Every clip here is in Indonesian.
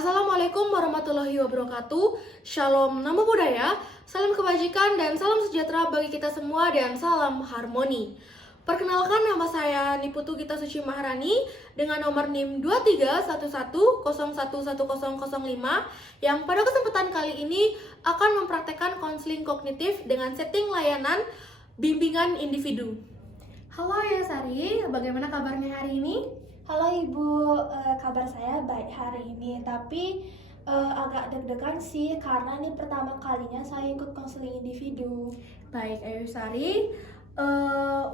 Assalamualaikum warahmatullahi wabarakatuh. Shalom Namo Buddhaya, salam kebajikan dan salam sejahtera bagi kita semua dan salam harmoni. Perkenalkan, nama saya Niputu Gita Suci Maharani dengan nomor NIM 2311011005 yang pada kesempatan kali ini akan mempraktekkan konseling kognitif dengan setting layanan bimbingan individu. Halo Ayasari, bagaimana kabarnya hari ini? Halo Ibu, kabar saya baik hari ini, tapi agak deg-degan sih karena ini pertama kalinya saya ikut konseling individu. Baik Ayusari,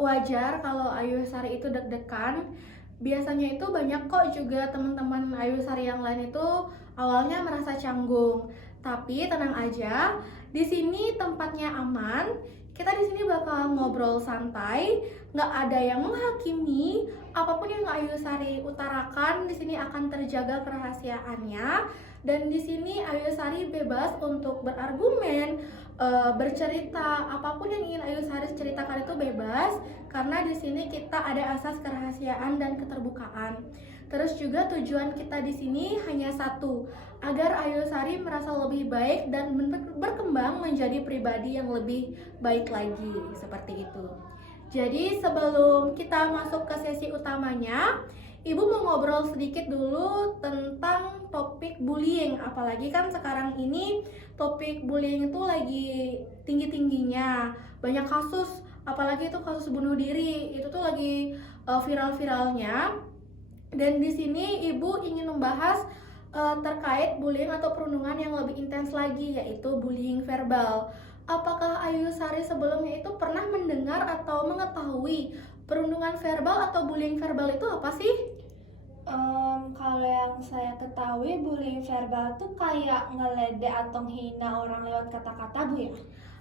wajar kalau Ayusari itu deg-degan. Biasanya itu banyak kok juga teman-teman Ayusari yang lain itu awalnya merasa canggung. Tapi tenang aja, di sini tempatnya aman. Kita di sini bakal ngobrol santai, nggak ada yang menghakimi. Apapun yang Ayusari utarakan di sini akan terjaga kerahasiaannya. Dan di sini Ayusari bebas untuk berargumen, bercerita, apapun yang ingin Ayusari ceritakan itu bebas, karena di sini kita ada asas kerahasiaan dan keterbukaan. Terus juga tujuan kita di sini hanya satu, agar Ayusari merasa lebih baik dan berkembang menjadi pribadi yang lebih baik lagi, seperti itu. Jadi sebelum kita masuk ke sesi utamanya, Ibu mau ngobrol sedikit dulu tentang topik bullying. Apalagi kan sekarang ini topik bullying itu lagi tinggi-tingginya. Banyak kasus, apalagi itu kasus bunuh diri, itu tuh lagi viral-viralnya. Dan di sini Ibu ingin membahas terkait bullying atau perundungan yang lebih intens lagi, yaitu bullying verbal. Apakah Ayusari sebelumnya itu pernah mendengar atau mengetahui perundungan verbal atau bullying verbal itu apa sih? Kalau yang saya ketahui, bullying verbal tuh kayak ngeledek atau menghina orang lewat kata-kata, Bu ya?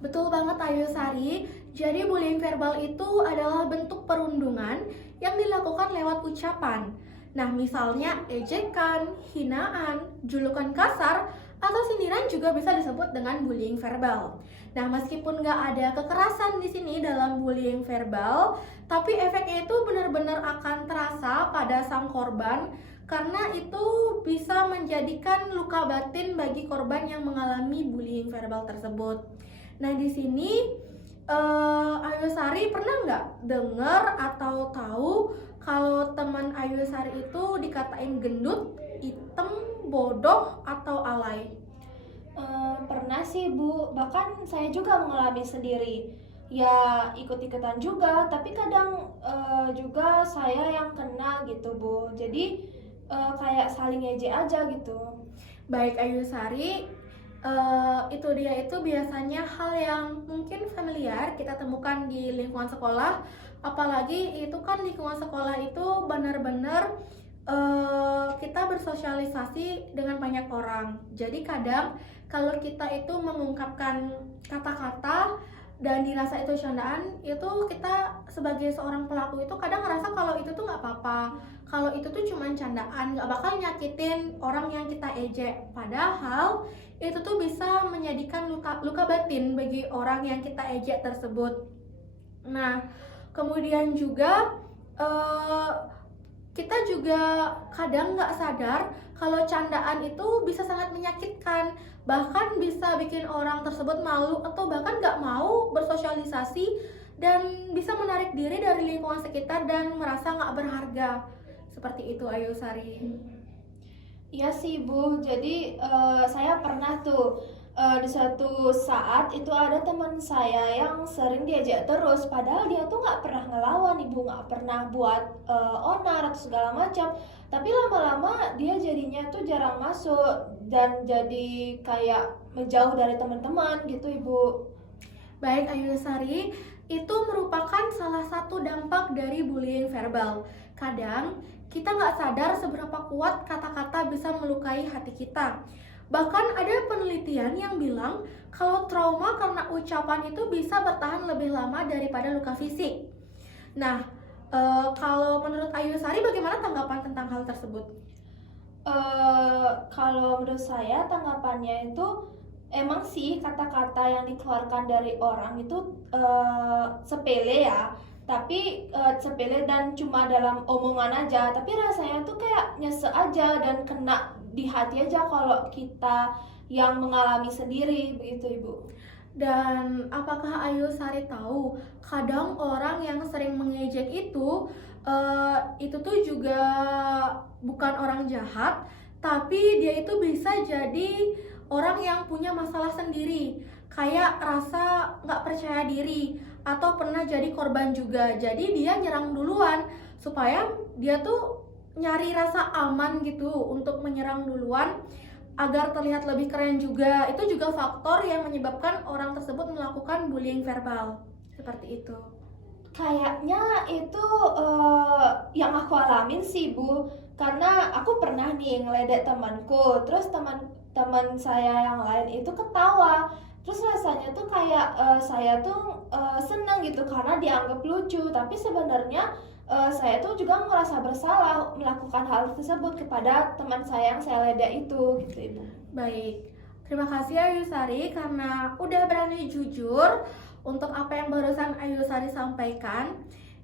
Betul banget Ayusari. Jadi bullying verbal itu adalah bentuk perundungan yang dilakukan lewat ucapan. Nah, misalnya ejekan, hinaan, julukan kasar, atau sindiran juga bisa disebut dengan bullying verbal. Nah, meskipun nggak ada kekerasan di sini dalam bullying verbal, tapi efeknya itu benar-benar akan terasa pada sang korban, karena itu bisa menjadikan luka batin bagi korban yang mengalami bullying verbal tersebut. Nah, di sini Ayusari pernah nggak dengar atau tahu kalau teman Ayusari itu dikatain gendut, hitam, bodoh, atau alay? Pernah sih Bu, bahkan saya juga mengalami sendiri. Ya ikut-ikutan juga, tapi kadang juga saya yang kena gitu Bu. Jadi kayak saling ngejek aja gitu. Baik Ayusari, itu dia itu biasanya hal yang mungkin familiar kita temukan di lingkungan sekolah. Apalagi itu kan lingkungan sekolah itu benar-benar kita bersosialisasi dengan banyak orang. Jadi kadang kalau kita itu mengungkapkan kata-kata dan dirasa itu candaan, itu kita sebagai seorang pelaku itu kadang ngerasa kalau itu tuh nggak apa-apa, kalau itu tuh cuma candaan, nggak bakal nyakitin orang yang kita ejek. Padahal itu tuh bisa menjadikan luka batin bagi orang yang kita ejek tersebut. Nah, kemudian juga kita juga kadang nggak sadar kalau candaan itu bisa sangat menyakitkan, bahkan bisa bikin orang tersebut malu atau bahkan nggak mau bersosialisasi dan bisa menarik diri dari lingkungan sekitar dan merasa nggak berharga. Seperti itu Ayusari. Iya sih Bu, jadi saya pernah tuh di suatu saat itu ada teman saya yang sering diajak terus, padahal dia tuh nggak pernah ngelawan Ibu, nggak pernah buat onar atau segala macam. Tapi lama-lama dia jadinya tuh jarang masuk dan jadi kayak menjauh dari teman-teman gitu Ibu. Baik Ayusari, itu merupakan salah satu dampak dari bullying verbal. Kadang kita nggak sadar seberapa kuat kata-kata bisa melukai hati kita. Bahkan ada penelitian yang bilang kalau trauma karena ucapan itu bisa bertahan lebih lama daripada luka fisik. Nah, kalau menurut Ayusari bagaimana tanggapan tentang hal tersebut? Kalau menurut saya tanggapannya itu emang sih kata-kata yang dikeluarkan dari orang itu sepele ya, tapi sepele dan cuma dalam omongan aja, tapi rasanya tuh kayak nyesek aja dan kena di hati aja kalau kita yang mengalami sendiri, begitu Ibu. Dan apakah Ayu Sari tahu, kadang orang yang sering mengejek itu tuh juga bukan orang jahat, tapi dia itu bisa jadi orang yang punya masalah sendiri, kayak rasa nggak percaya diri, atau pernah jadi korban juga. Jadi dia nyerang duluan, supaya dia tuh nyari rasa aman gitu untuk menyerang duluan, agar terlihat lebih keren juga. Itu juga faktor yang menyebabkan orang tersebut melakukan bullying verbal. Seperti itu. Kayaknya itu yang aku alamin sih Bu, karena aku pernah nih ngeledek temanku, terus teman-teman saya yang lain itu ketawa, terus rasanya tuh kayak saya tuh senang gitu karena dianggap lucu, tapi sebenarnya saya tuh juga merasa bersalah melakukan hal tersebut kepada teman saya yang saya ledek itu, gitu Ibu. Baik, terima kasih Ayu Sari karena udah berani jujur untuk apa yang barusan Ayu Sari sampaikan.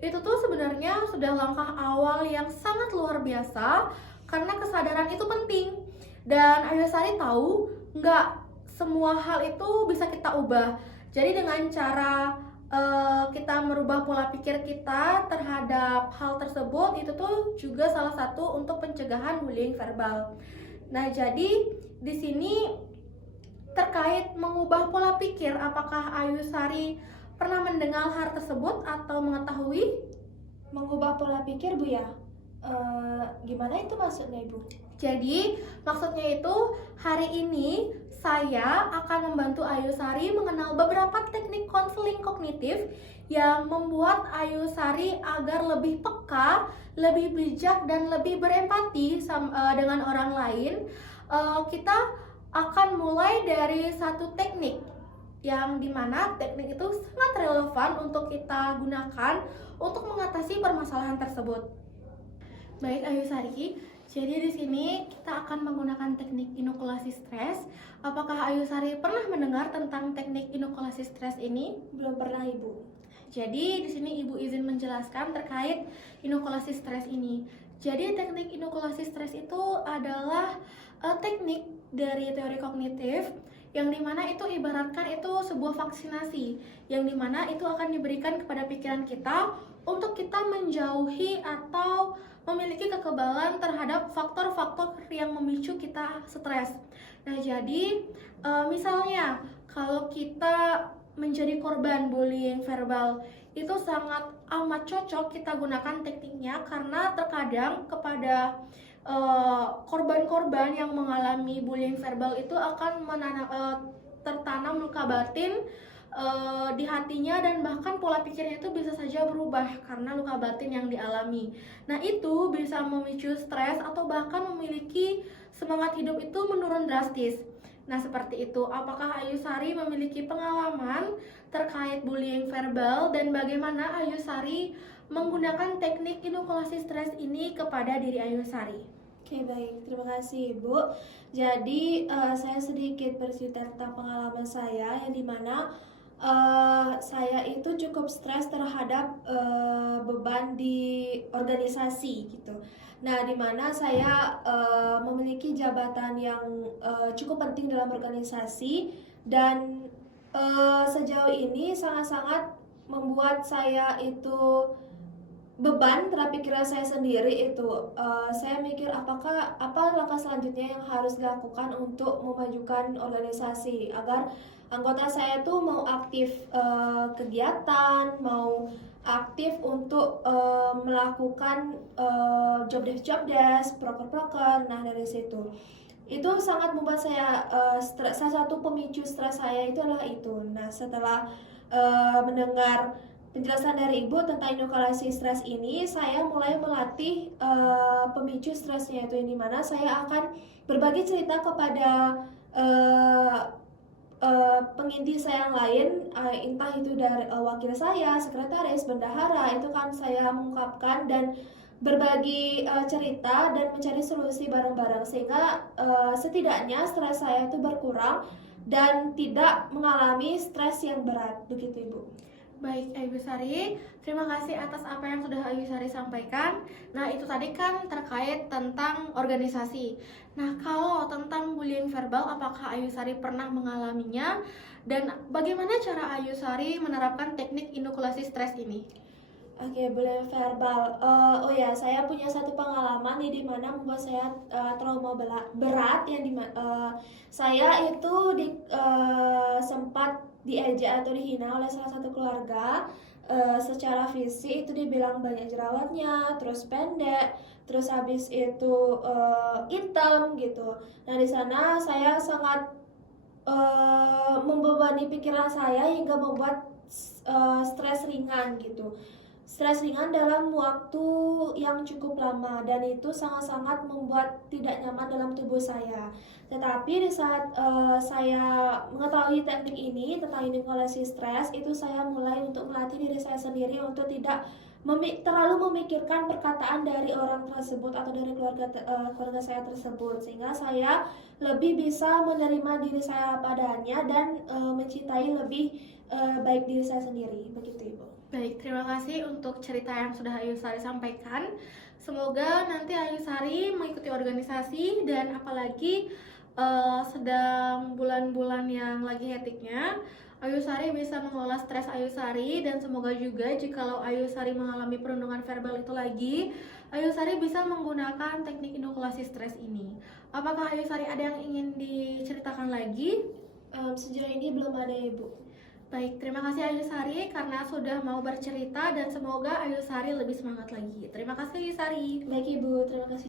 Itu tuh sebenarnya sudah langkah awal yang sangat luar biasa, karena kesadaran itu penting. Dan Ayu Sari tahu nggak semua hal itu bisa kita ubah. Jadi dengan cara kita merubah pola pikir kita terhadap hal tersebut, itu tuh juga salah satu untuk pencegahan bullying verbal. Nah, jadi di sini terkait mengubah pola pikir, apakah Ayu Sari pernah mendengar hal tersebut atau mengetahui? Mengubah pola pikir Bu ya? Gimana itu maksudnya Ibu? Jadi maksudnya itu hari ini saya akan membantu Ayu Sari mengenal beberapa teknik konseling kognitif yang membuat Ayu Sari agar lebih peka, lebih bijak, dan lebih berempati dengan orang lain. Kita akan mulai dari satu teknik yang dimana teknik itu sangat relevan untuk kita gunakan untuk mengatasi permasalahan tersebut. Baik Ayu Sari, jadi di sini kita akan menggunakan teknik inokulasi stres. Apakah Ayu Sari pernah mendengar tentang teknik inokulasi stres ini? Belum pernah Ibu. Jadi di sini Ibu izin menjelaskan terkait inokulasi stres ini. Jadi teknik inokulasi stres itu adalah teknik dari teori kognitif yang dimana itu ibaratkan itu sebuah vaksinasi, yang dimana itu akan diberikan kepada pikiran kita untuk kita menjauhi atau memiliki kekebalan terhadap faktor-faktor yang memicu kita stres. Nah, jadi misalnya kalau kita menjadi korban bullying verbal, itu sangat amat cocok kita gunakan tekniknya, karena terkadang kepada korban-korban yang mengalami bullying verbal itu akan tertanam luka batin di hatinya, dan bahkan pola pikirnya itu bisa saja berubah karena luka batin yang dialami. Nah, itu bisa memicu stres atau bahkan memiliki semangat hidup itu menurun drastis. Nah, seperti itu. Apakah Ayu Sari memiliki pengalaman terkait bullying verbal, dan bagaimana Ayu Sari menggunakan teknik inokulasi stres ini kepada diri Ayu Sari? Oke, baik, terima kasih Ibu. Jadi saya sedikit bercerita tentang pengalaman saya, yang dimana saya itu cukup stres terhadap beban di organisasi gitu. Nah, dimana saya memiliki jabatan yang cukup penting dalam organisasi, dan sejauh ini sangat-sangat membuat saya itu beban terhadap pikiran saya sendiri itu. Saya mikir apa langkah selanjutnya yang harus dilakukan untuk memajukan organisasi agar anggota saya tuh mau aktif kegiatan, mau aktif untuk melakukan job desk, proker. Nah, dari situ itu sangat membuat saya stres. Salah satu pemicu stres saya itu adalah itu. Nah, setelah mendengar penjelasan dari Ibu tentang inokulasi stres ini, saya mulai melatih pemicu stresnya itu, yang dimana saya akan berbagi cerita kepada penginti saya yang lain, entah itu dari wakil saya, sekretaris, bendahara, itu kan saya mengungkapkan dan berbagi cerita dan mencari solusi bareng-bareng, sehingga setidaknya stres saya itu berkurang dan tidak mengalami stres yang berat, begitu Ibu. Baik, Ayu Sari, terima kasih atas apa yang sudah Ayu Sari sampaikan. Nah, itu tadi kan terkait tentang organisasi. Nah, kalau tentang bullying verbal, apakah Ayu Sari pernah mengalaminya? Dan bagaimana cara Ayu Sari menerapkan teknik inokulasi stres ini? Oke, bullying verbal. Oh ya, saya punya satu pengalaman nih di mana membuat saya trauma berat yang saya itu sempat diejek atau dihina oleh salah satu keluarga. Secara fisik itu dibilang banyak jerawatnya, terus pendek, terus habis itu hitam gitu. Nah, di sana saya sangat membebani pikiran saya hingga membuat stres ringan gitu. Stres ringan dalam waktu yang cukup lama dan itu sangat-sangat membuat tidak nyaman dalam tubuh saya. Tetapi di saat saya mengetahui teknik ini tentang inokulasi stres, itu saya mulai untuk melatih diri saya sendiri untuk tidak terlalu memikirkan perkataan dari orang tersebut atau dari keluarga saya tersebut, sehingga saya lebih bisa menerima diri saya padanya dan mencintai lebih baik diri saya sendiri. Begitu, Ibu. Baik, terima kasih untuk cerita yang sudah Ayu Sari sampaikan. Semoga nanti Ayu Sari mengikuti organisasi dan apalagi sedang bulan-bulan yang lagi hektiknya, Ayu Sari bisa mengelola stres Ayu Sari, dan semoga juga jikalau Ayu Sari mengalami perundungan verbal itu lagi, Ayu Sari bisa menggunakan teknik inokulasi stres ini. Apakah Ayu Sari ada yang ingin diceritakan lagi? Sejauh ini belum ada, Ibu. Baik, terima kasih Ayu Sari karena sudah mau bercerita dan semoga Ayu Sari lebih semangat lagi. Terima kasih Ayu Sari. Baik, Ibu, terima kasih.